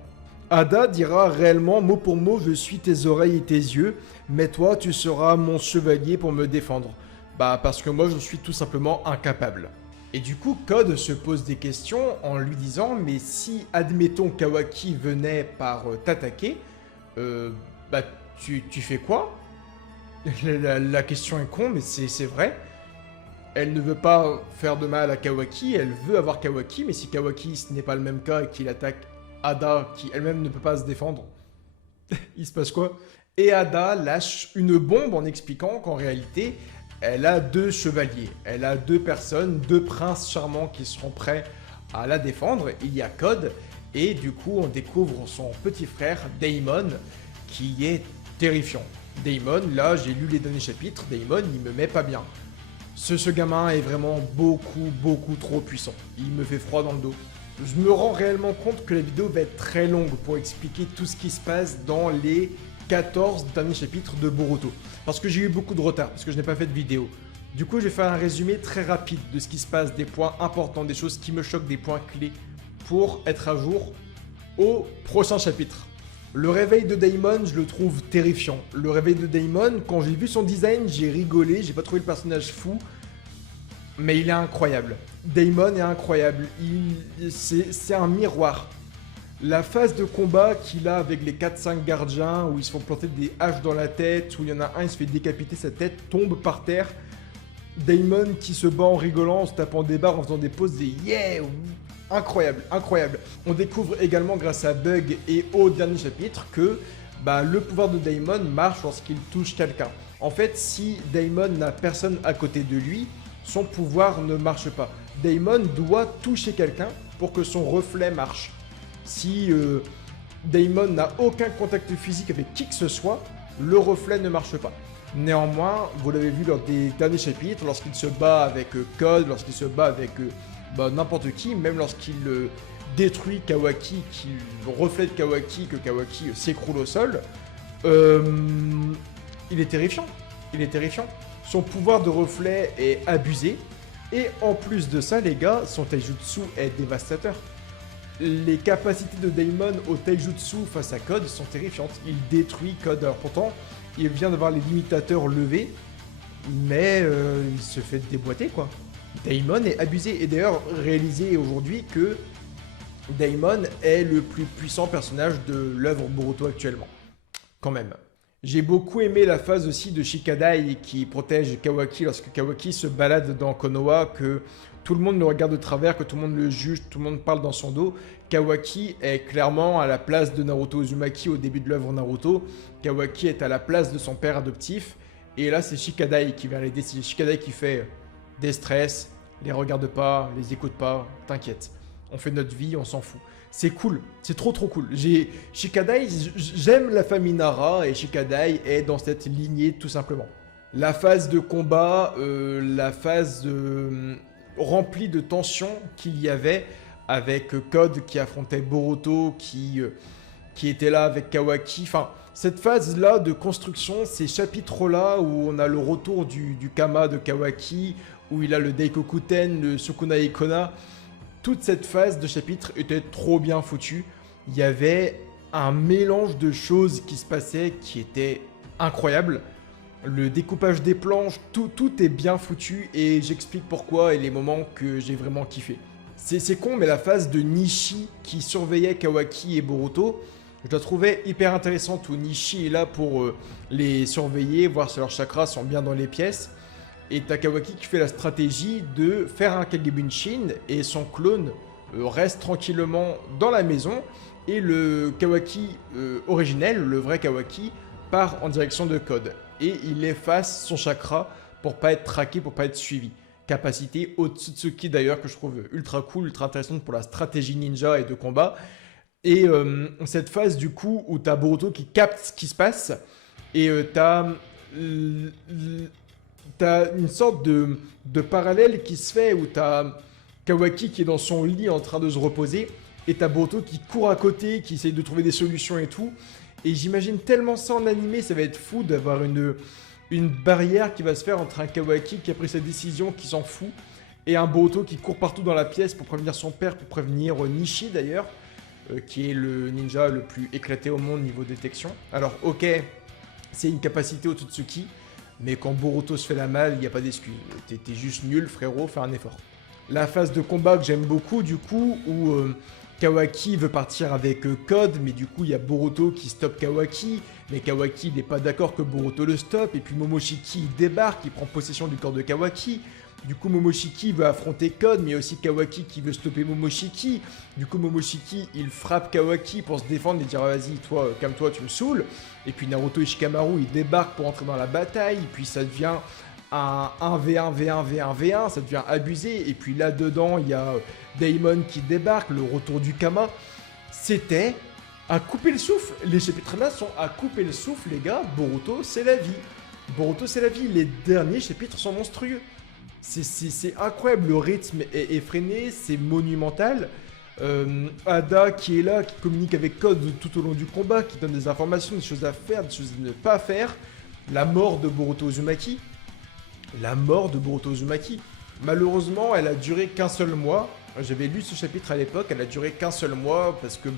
Ada dira réellement mot pour mot je suis tes oreilles et tes yeux, mais toi tu seras mon chevalier pour me défendre. Bah parce que moi je suis tout simplement incapable. Et du coup Code se pose des questions en lui disant mais si admettons Kawaki venait par t'attaquer, bah tu fais quoi? La question est con mais c'est vrai. Elle ne veut pas faire de mal à Kawaki, elle veut avoir Kawaki, mais si Kawaki ce n'est pas le même cas et qu'il attaque Ada qui elle-même ne peut pas se défendre, il se passe quoi? Et Ada lâche une bombe en expliquant qu'en réalité, elle a 2 chevaliers, elle a 2 personnes, 2 princes charmants qui seront prêts à la défendre. Il y a Code, et du coup on découvre son petit frère Daemon, qui est terrifiant. Daemon, là j'ai lu les derniers chapitres, Daemon il me met pas bien. Ce gamin est vraiment beaucoup trop puissant, il me fait froid dans le dos. Je me rends réellement compte que la vidéo va être très longue pour expliquer tout ce qui se passe dans les 14 derniers chapitres de Boruto. Parce que j'ai eu beaucoup de retard, parce que je n'ai pas fait de vidéo. Du coup, je vais faire un résumé très rapide de ce qui se passe, des points importants, des choses qui me choquent, des points clés, pour être à jour au prochain chapitre. Le réveil de Daemon, je le trouve terrifiant. Le réveil de Daemon, quand j'ai vu son design, j'ai rigolé, j'ai pas trouvé le personnage fou, mais il est incroyable. Daemon est incroyable, c'est un miroir. La phase de combat qu'il a avec les 4-5 gardiens, où ils se font planter des haches dans la tête, où il y en a un, il se fait décapiter, sa tête tombe par terre. Daemon qui se bat en rigolant, en se tapant des barres, en faisant des poses, des yeah, incroyable, incroyable. On découvre également grâce à Bug et au dernier chapitre que le pouvoir de Daemon marche lorsqu'il touche quelqu'un. En fait, si Daemon n'a personne à côté de lui, son pouvoir ne marche pas. Daemon doit toucher quelqu'un pour que son reflet marche. Si Daemon n'a aucun contact physique avec qui que ce soit, le reflet ne marche pas. Néanmoins, vous l'avez vu lors des derniers chapitres, lorsqu'il se bat avec Code, lorsqu'il se bat avec n'importe qui, même lorsqu'il détruit Kawaki, qu'il reflète Kawaki, que Kawaki s'écroule au sol, il est terrifiant. Il est terrifiant. Son pouvoir de reflet est abusé. Et en plus de ça, les gars, son taijutsu est dévastateur. Les capacités de Daemon au taijutsu face à Code sont terrifiantes. Il détruit Code. Alors pourtant, il vient d'avoir les limitateurs levés, mais il se fait déboîter, quoi. Daemon est abusé. Et d'ailleurs, réalisé aujourd'hui que Daemon est le plus puissant personnage de l'œuvre Boruto actuellement. Quand même. J'ai beaucoup aimé la phase aussi de Shikadai qui protège Kawaki lorsque Kawaki se balade dans Konoha, que tout le monde le regarde de travers, que tout le monde le juge, tout le monde parle dans son dos. Kawaki est clairement à la place de Naruto Uzumaki au début de l'œuvre Naruto. Kawaki est à la place de son père adoptif. Et là, c'est Shikadai qui vient les décider. Shikadai qui fait des stress, les regarde pas, les écoute pas, t'inquiète. On fait notre vie, on s'en fout. C'est cool, c'est trop cool. Shikadai, j'aime la famille Nara et Shikadai est dans cette lignée tout simplement. La phase de combat, la phase remplie de tension qu'il y avait avec Code qui affrontait Boruto, qui était là avec Kawaki. Enfin, cette phase-là de construction, ces chapitres-là où on a le retour du Kama de Kawaki, où il a le Daikokuten, le Sukuna Ikona. Toute cette phase de chapitre était trop bien foutue. Il y avait un mélange de choses qui se passaient qui était incroyable. Le découpage des planches, tout est bien foutu et j'explique pourquoi et les moments que j'ai vraiment kiffé. C'est con, mais la phase de Nishi qui surveillait Kawaki et Boruto, je la trouvais hyper intéressante où Nishi est là pour les surveiller, voir si leurs chakras sont bien dans les pièces. Et t'as Kawaki qui fait la stratégie de faire un Kagebunshin et son clone reste tranquillement dans la maison et le Kawaki originel, le vrai Kawaki, part en direction de Code. Et il efface son chakra pour pas être traqué, pour pas être suivi. Capacité Otsutsuki d'ailleurs que je trouve ultra cool, ultra intéressante pour la stratégie ninja et de combat. Et cette phase du coup où t'as Boruto qui capte ce qui se passe et t'as une sorte de parallèle qui se fait où t'as Kawaki qui est dans son lit en train de se reposer et t'as Boruto qui court à côté, qui essaye de trouver des solutions et tout. Et j'imagine tellement ça en animé, ça va être fou d'avoir une barrière qui va se faire entre un Kawaki qui a pris sa décision, qui s'en fout, Et un Boruto qui court partout dans la pièce pour prévenir son père, pour prévenir Nishi d'ailleurs, qui est le ninja le plus éclaté au monde niveau détection. Alors ok, c'est une capacité Otsutsuki, mais quand Boruto se fait la malle, il n'y a pas d'excuse. T'es juste nul frérot, fais un effort. La phase de combat que j'aime beaucoup du coup, où Kawaki veut partir avec Code, mais du coup il y a Boruto qui stoppe Kawaki, mais Kawaki n'est pas d'accord que Boruto le stoppe, et puis Momoshiki il débarque, il prend possession du corps de Kawaki. Du coup, Momoshiki veut affronter Code, mais il y a aussi Kawaki qui veut stopper Momoshiki. Du coup, Momoshiki, il frappe Kawaki pour se défendre et dire vas-y, toi, calme-toi, tu me saoules. Et puis Naruto et Shikamaru, ils débarquent pour entrer dans la bataille. Et puis ça devient un 1v1, V1, V1, V1, ça devient abusé. Et puis là-dedans, il y a Daimon qui débarque, le retour du Kama. C'était à couper le souffle. Les chapitres là sont à couper le souffle, les gars. Boruto, c'est la vie. Boruto, c'est la vie. Les derniers chapitres sont monstrueux. C'est incroyable, le rythme est effréné, c'est monumental. Ada qui est là, qui communique avec Code tout au long du combat, qui donne des informations, des choses à faire, des choses à ne pas faire. La mort de Boruto Uzumaki. La mort de Boruto Uzumaki. Malheureusement, elle a duré qu'un seul mois. J'avais lu ce chapitre à l'époque, elle a duré qu'un seul mois parce que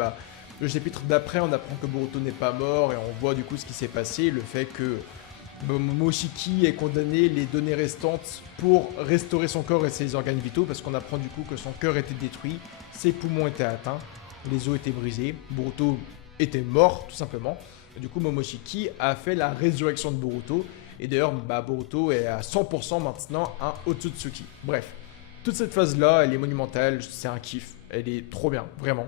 le chapitre d'après, on apprend que Boruto n'est pas mort et on voit du coup ce qui s'est passé, le fait que Momoshiki est condamné les données restantes pour restaurer son corps et ses organes vitaux parce qu'on apprend du coup que son cœur était détruit, ses poumons étaient atteints, les os étaient brisés, Boruto était mort tout simplement. Et du coup Momoshiki a fait la résurrection de Boruto et d'ailleurs Boruto est à 100% maintenant un Otsutsuki. Bref, toute cette phase là elle est monumentale, c'est un kiff, elle est trop bien, vraiment.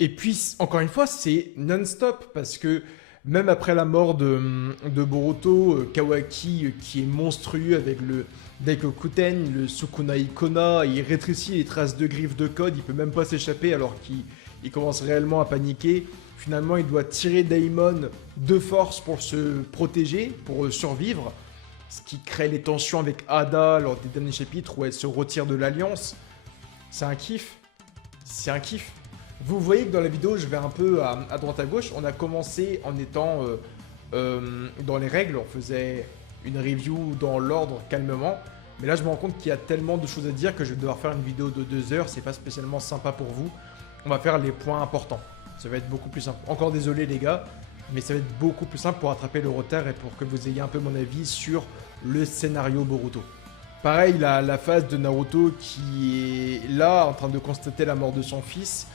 Et puis encore une fois c'est non-stop parce que même après la mort de Boruto, Kawaki qui est monstrueux avec le Daikokuten, le Sukunai Kona, il rétrécit les traces de griffes de Code, il peut même pas s'échapper alors qu'il commence réellement à paniquer. Finalement, il doit tirer Daimon de force pour se protéger, pour survivre, ce qui crée les tensions avec Ada lors des derniers chapitres où elle se retire de l'Alliance. C'est un kiff. C'est un kiff. Vous voyez que dans la vidéo, je vais un peu à droite à gauche. On a commencé en étant dans les règles. On faisait une review dans l'ordre, calmement. Mais là, je me rends compte qu'il y a tellement de choses à dire que je vais devoir faire une vidéo de 2 heures. C'est pas spécialement sympa pour vous. On va faire les points importants. Ça va être beaucoup plus simple. Encore désolé, les gars. Mais ça va être beaucoup plus simple pour rattraper le retard et pour que vous ayez un peu mon avis sur le scénario Boruto. Pareil, la phase de Naruto qui est là, en train de constater la mort de son fils.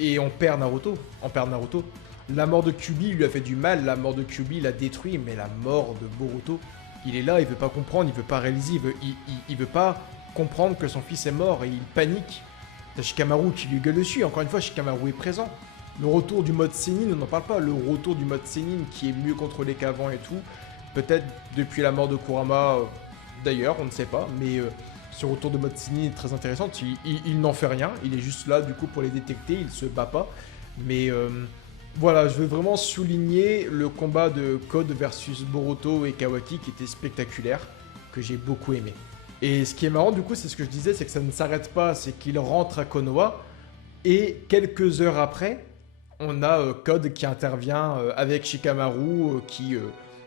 Et on perd Naruto. La mort de Kyuubi lui a fait du mal, la mort de Kyuubi l'a détruit, mais la mort de Boruto, il est là, il veut pas comprendre, il veut pas réaliser, il veut pas comprendre que son fils est mort et il panique. T'as Shikamaru qui lui gueule dessus, encore une fois Shikamaru est présent. Le retour du mode Sennin, on n'en parle pas, le retour du mode Sennin qui est mieux contrôlé qu'avant et tout. Peut-être depuis la mort de Kurama, d'ailleurs, on ne sait pas, mais ce retour de mode Sennin est très intéressant. Il n'en fait rien, il est juste là du coup pour les détecter, il se bat pas. Mais voilà, je veux vraiment souligner le combat de Code versus Boruto et Kawaki qui était spectaculaire, que j'ai beaucoup aimé. Et ce qui est marrant du coup, c'est ce que je disais, c'est que ça ne s'arrête pas, c'est qu'il rentre à Konoha et quelques heures après, on a Code qui intervient avec Shikamaru qui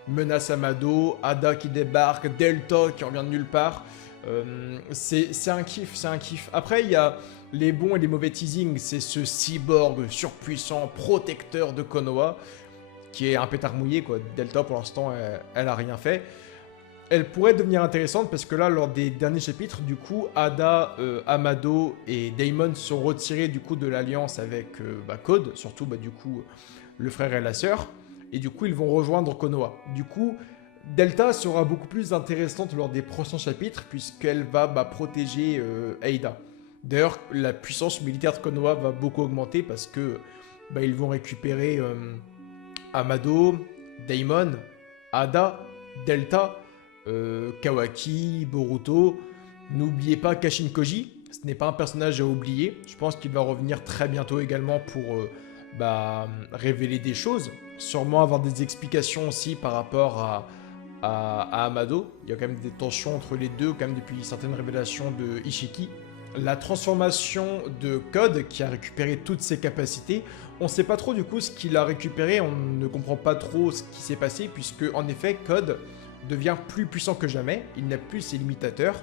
menace Amado, Ada qui débarque, Delta qui revient de nulle part. C'est un kiff, c'est un kiff. Après, il y a les bons et les mauvais teasings. C'est ce cyborg surpuissant, protecteur de Konoha, qui est un pétard mouillé, quoi. Delta, pour l'instant, elle a rien fait. Elle pourrait devenir intéressante parce que là, lors des derniers chapitres, du coup, Ada, Amado et Daimon sont retirés du coup de l'alliance avec Code, surtout du coup le frère et la sœur, et du coup ils vont rejoindre Konoha. Du coup, Delta sera beaucoup plus intéressante lors des prochains chapitres puisqu'elle va protéger Ada. D'ailleurs, la puissance militaire de Konoha va beaucoup augmenter parce que ils vont récupérer Amado, Daimon, Ada, Delta, Kawaki, Boruto. N'oubliez pas Kashin Koji, ce n'est pas un personnage à oublier. Je pense qu'il va revenir très bientôt également pour révéler des choses. Sûrement avoir des explications aussi par rapport à Amado. Il y a quand même des tensions entre les deux, quand même depuis certaines révélations de Ishiki. La transformation de Code qui a récupéré toutes ses capacités. On ne sait pas trop du coup ce qu'il a récupéré, on ne comprend pas trop ce qui s'est passé puisque en effet Code devient plus puissant que jamais, il n'a plus ses limitateurs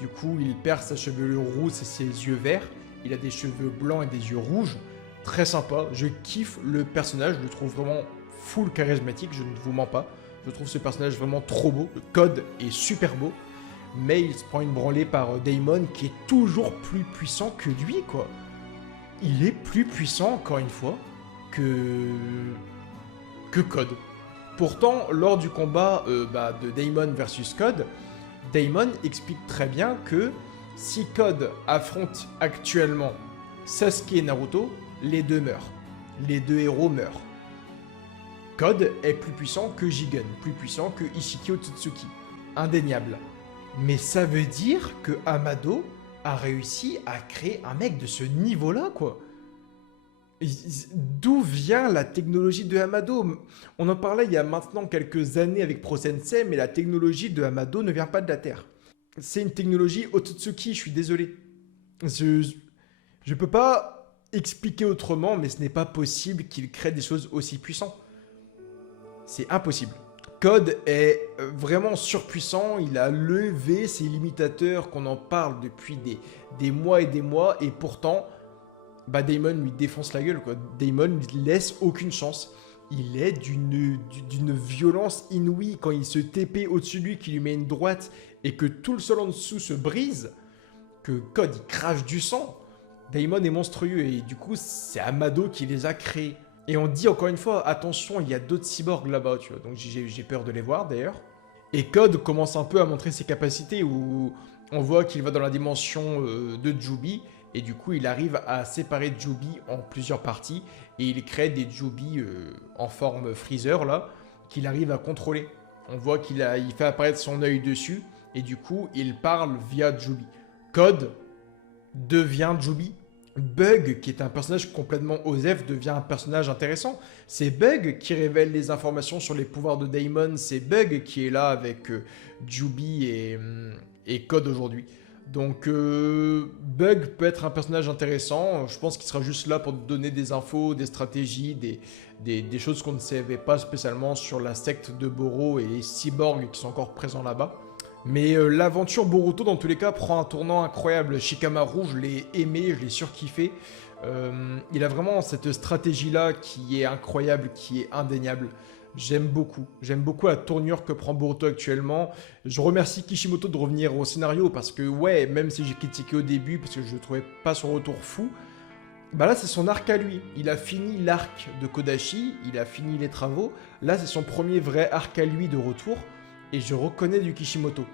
Du coup, il perd sa chevelure rousse et ses yeux verts. Il a des cheveux blancs et des yeux rouges. Très sympa. Je kiffe le personnage. Je le trouve vraiment full charismatique. Je ne vous mens pas. Je trouve ce personnage vraiment trop beau. Le code est super beau. Mais il se prend une branlée par Daemon qui est toujours plus puissant que lui, quoi. Il est plus puissant, encore une fois, que Code. Pourtant, lors du combat de Daemon versus Code, Daemon explique très bien que si Code affronte actuellement Sasuke et Naruto, les deux meurent. Les deux héros meurent. Code est plus puissant que Jigen, plus puissant que Ishiki Otsutsuki. Indéniable. Mais ça veut dire que Amado a réussi à créer un mec de ce niveau-là, quoi. D'où vient la technologie de Amado? On en parlait il y a maintenant quelques années avec Pro Sensei, mais la technologie de Amado ne vient pas de la Terre. C'est une technologie Otsutsuki, je suis désolé. Je peux pas expliquer autrement, mais ce n'est pas possible qu'il crée des choses aussi puissantes. C'est impossible. Code est vraiment surpuissant, il a levé ses limitateurs qu'on en parle depuis des mois et des mois, et pourtant, Daemon lui défonce la gueule, quoi. Daemon lui laisse aucune chance. Il est d'une violence inouïe quand il se TP au-dessus de lui, qui lui met une droite, et que tout le sol en dessous se brise, que Code il crache du sang. Daemon est monstrueux, et du coup, c'est Amado qui les a créés. Et on dit encore une fois, attention, il y a d'autres cyborgs là-bas, tu vois. Donc j'ai peur de les voir d'ailleurs. Et Code commence un peu à montrer ses capacités où on voit qu'il va dans la dimension de Jubi. Et du coup, il arrive à séparer Jubi en plusieurs parties. Et il crée des Jubi en forme Freezer là, qu'il arrive à contrôler. On voit qu'il fait apparaître son œil dessus. Et du coup, il parle via Jubi. Code devient Jubi. Bug, qui est un personnage complètement osef, devient un personnage intéressant. C'est Bug qui révèle les informations sur les pouvoirs de Daemon. C'est Bug qui est là avec Jubi et Code aujourd'hui. Donc Bug peut être un personnage intéressant. Je pense qu'il sera juste là pour donner des infos, des stratégies, des choses qu'on ne savait pas spécialement sur la secte de Boro et les cyborgs qui sont encore présents là-bas. Mais l'aventure Boruto, dans tous les cas, prend un tournant incroyable. Shikamaru, je l'ai aimé, je l'ai surkiffé. Il a vraiment cette stratégie-là qui est incroyable, qui est indéniable. J'aime beaucoup. J'aime beaucoup la tournure que prend Boruto actuellement. Je remercie Kishimoto de revenir au scénario parce que, ouais, même si j'ai critiqué au début parce que je ne trouvais pas son retour fou, bah là, c'est son arc à lui. Il a fini l'arc de Kodashi, il a fini les travaux. Là, c'est son premier vrai arc à lui de retour. Et je reconnais du Kishimoto.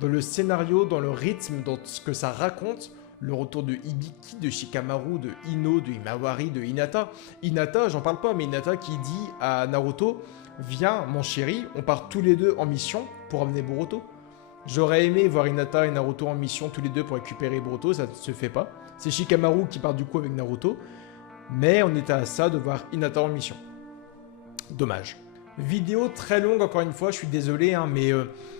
Dans le scénario, dans le rythme, dans ce que ça raconte, le retour de Hibiki, de Shikamaru, de Ino, de Himawari, de Hinata. Hinata, j'en parle pas, mais Hinata qui dit à Naruto, viens mon chéri, on part tous les deux en mission pour amener Boruto. J'aurais aimé voir Hinata et Naruto en mission tous les deux pour récupérer Boruto, ça ne se fait pas. C'est Shikamaru qui part du coup avec Naruto, mais on était à ça de voir Hinata en mission. Dommage. Vidéo très longue encore une fois, je suis désolé, hein, mais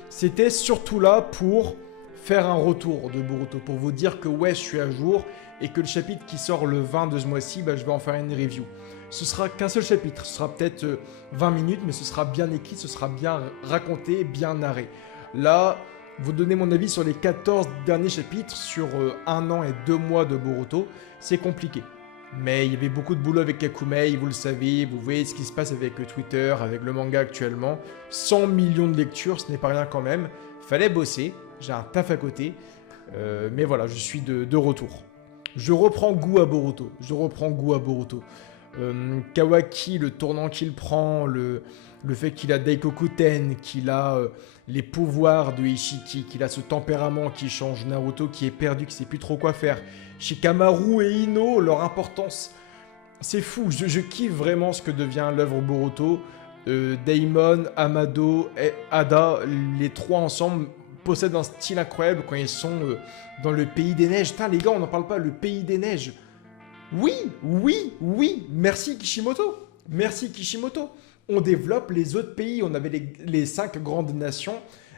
c'était surtout là pour faire un retour de Boruto, pour vous dire que ouais, je suis à jour et que le chapitre qui sort le 20 de ce mois-ci, je vais en faire une review. Ce sera qu'un seul chapitre, ce sera peut-être 20 minutes, mais ce sera bien écrit, ce sera bien raconté, bien narré. Là, vous donnez mon avis sur les 14 derniers chapitres, sur 1 an et 2 mois de Boruto, c'est compliqué. Mais il y avait beaucoup de boulot avec Kakumei, vous le savez, vous voyez ce qui se passe avec Twitter, avec le manga actuellement. 100 millions de lectures, ce n'est pas rien quand même. Fallait bosser, j'ai un taf à côté. Mais voilà, je suis de retour. Je reprends goût à Boruto. Kawaki, le tournant qu'il prend, le fait qu'il a Daikokuten, qu'il a les pouvoirs de Ishiki, qu'il a ce tempérament qui change, Naruto qui est perdu, qui sait plus trop quoi faire, Shikamaru et Ino, leur importance, c'est fou, je kiffe vraiment ce que devient l'œuvre Boruto. Daemon, Amado et Ada, les trois ensemble possèdent un style incroyable quand ils sont dans le pays des neiges. Putain les gars, on n'en parle pas, le pays des neiges. Oui, merci Kishimoto. Merci Kishimoto. On développe les autres pays, on avait les 5 grandes nations,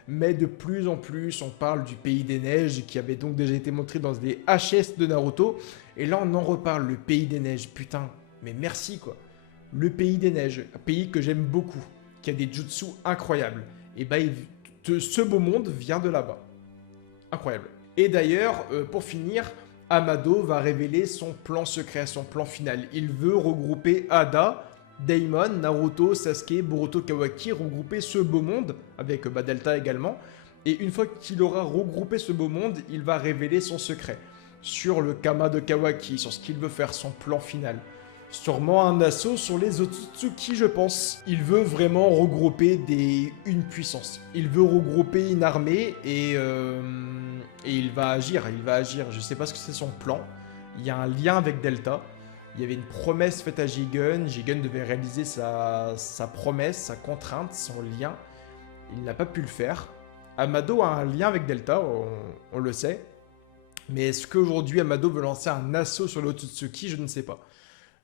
mais de plus en plus on parle du pays des neiges qui avait donc déjà été montré dans les HS de Naruto, et là on en reparle, le pays des neiges, putain, mais merci quoi. Le pays des neiges, un pays que j'aime beaucoup, qui a des jutsu incroyables, et ce beau monde vient de là-bas. Incroyable. Et d'ailleurs, pour finir, Amado va révéler son plan secret, son plan final. Il veut regrouper Ada, Daimon, Naruto, Sasuke, Boruto, Kawaki, regrouper ce beau monde, avec Delta également. Et une fois qu'il aura regroupé ce beau monde, il va révéler son secret sur le Kama de Kawaki, sur ce qu'il veut faire, son plan final. Sûrement un assaut sur les Otsutsuki, je pense. Il veut vraiment regrouper une puissance. Il veut regrouper une armée et il va agir, Je sais pas ce que c'est son plan. Il y a un lien avec Delta. Il y avait une promesse faite à Jigen. Jigen devait réaliser sa promesse, sa contrainte, son lien. Il n'a pas pu le faire. Amado a un lien avec Delta, on le sait. Mais est-ce qu'aujourd'hui Amado veut lancer un assaut sur l'Otsutsuki? Je ne sais pas.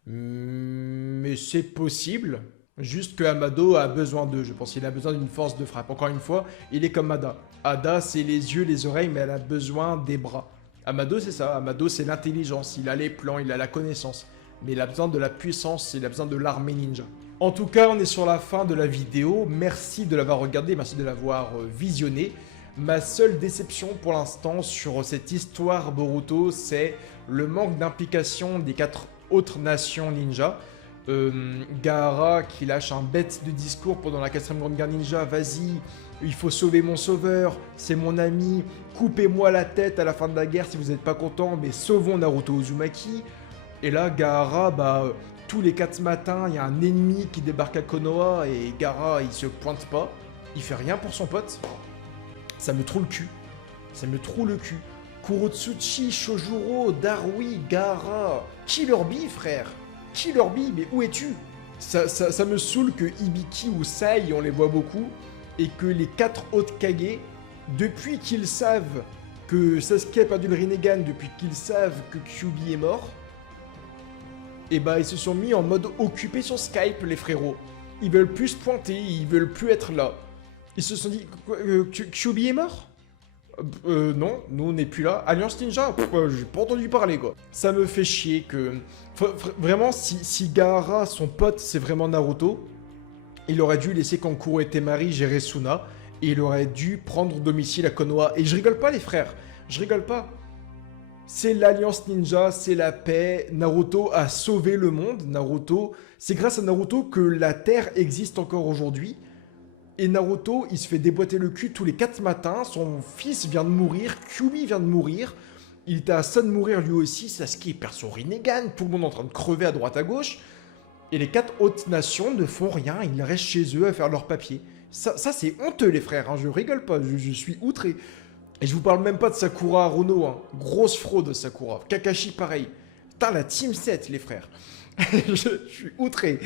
Mais c'est possible. Juste que Amado a besoin d'eux, je pense. Il a besoin d'une force de frappe. Encore une fois, il est comme Ada. Ada, c'est les yeux, les oreilles, mais elle a besoin des bras. Amado, c'est ça. Amado, c'est l'intelligence. Il a les plans, il a la connaissance. Mais il a besoin de la puissance, il a besoin de l'armée ninja. En tout cas, on est sur la fin de la vidéo. Merci de l'avoir regardé, merci de l'avoir visionné. Ma seule déception pour l'instant sur cette histoire Boruto, c'est le manque d'implication des 4 autres nations ninja. Gaara qui lâche un bête de discours pendant la 4ème grande guerre ninja. Vas-y, il faut sauver mon sauveur, c'est mon ami. Coupez-moi la tête à la fin de la guerre si vous n'êtes pas content, mais sauvons Naruto Uzumaki. Et là, Gaara, tous les 4 matins, il y a un ennemi qui débarque à Konoha et Gaara, il se pointe pas. Il fait rien pour son pote. Ça me trouve le cul. Ça me trouve le cul. Kurotsuchi, Shojuro, Darui, Gaara. Killer Bee, frère. Killer Bee, mais où es-tu? Ça me saoule que Hibiki ou Sai, on les voit beaucoup, et que les 4 autres Kage, depuis qu'ils savent que Sasuke a perdu le Rinnegan, depuis qu'ils savent que Kyuubi est mort, et bah ils se sont mis en mode occupé sur Skype, les frérots. Ils veulent plus se pointer, ils veulent plus être là. Ils se sont dit, Kyuubi est mort? Non, nous on n'est plus là. Alliance Ninja, j'ai pas entendu parler quoi. Ça me fait chier que... Vraiment, si Gaara, son pote, c'est vraiment Naruto, il aurait dû laisser Kankuro et Temari gérer Suna, et il aurait dû prendre domicile à Konoha. Et je rigole pas les frères, je rigole pas. C'est l'Alliance Ninja, c'est la paix. Naruto a sauvé le monde. Naruto, c'est grâce à Naruto que la Terre existe encore aujourd'hui. Et Naruto, il se fait déboîter le cul tous les 4 matins. Son fils vient de mourir. Kyuubi vient de mourir. Il était à ça de mourir lui aussi. Sasuke perd son Rinnegan. Tout le monde est en train de crever à droite à gauche. Et les 4 autres nations ne font rien. Ils restent chez eux à faire leurs papiers. Ça c'est honteux les frères. Hein. Je rigole pas. Je suis outré. Et je vous parle même pas de Sakura Haruno. Hein. Grosse fraude Sakura. Kakashi pareil. Putain la team 7 les frères. je suis outré.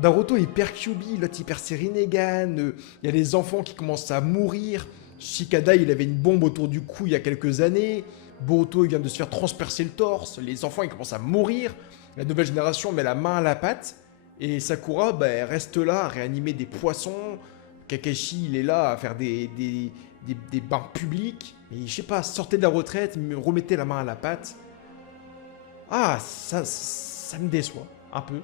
Naruto il perd Kyuubi, l'autre il perd ses Rinnegan, il y a les enfants qui commencent à mourir, Shikada il avait une bombe autour du cou il y a quelques années, Boruto il vient de se faire transpercer le torse, les enfants ils commencent à mourir, la nouvelle génération met la main à la pâte, et Sakura elle reste là à réanimer des poissons, Kakashi il est là à faire des bains publics, et je sais pas, sortez de la retraite, remettez la main à la pâte. Ah, ça me déçoit, un peu.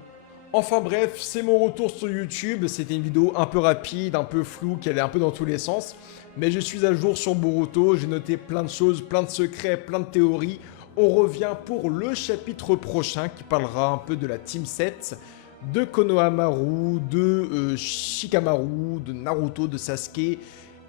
Enfin bref, c'est mon retour sur YouTube, c'était une vidéo un peu rapide, un peu floue, qui allait un peu dans tous les sens. Mais je suis à jour sur Boruto, j'ai noté plein de choses, plein de secrets, plein de théories. On revient pour le chapitre prochain qui parlera un peu de la Team 7, de Konohamaru, de Shikamaru, de Naruto, de Sasuke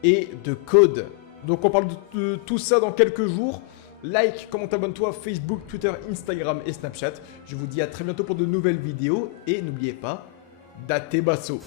et de Code. Donc on parle de tout ça dans quelques jours. Like, commente, abonne-toi, Facebook, Twitter, Instagram et Snapchat. Je vous dis à très bientôt pour de nouvelles vidéos et n'oubliez pas, date basso.